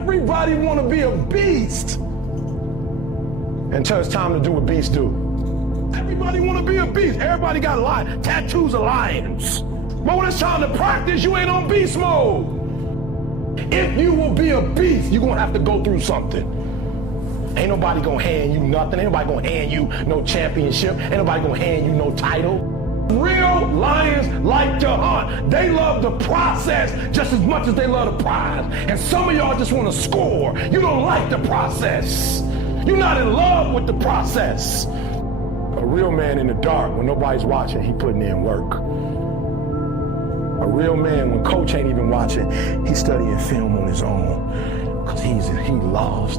Everybody want to be a beast until it's time to do what beasts do. Everybody want to be a beast. Everybody got tattoos of lions. But when it's time to practice, you ain't on beast mode. If you will be a beast, you're going to have to go through something. Ain't nobody going to hand you nothing. Ain't nobody going to hand you no championship. Ain't nobody going to hand you no title. Real lions like to hunt. They love the process just as much as they love the prize. And some of y'all just want to score. You don't like the process. You're not in love with the process. A real man in the dark, when nobody's watching, he putting in work. A real man, when coach ain't even watching, he's studying film on his own. Because he lost.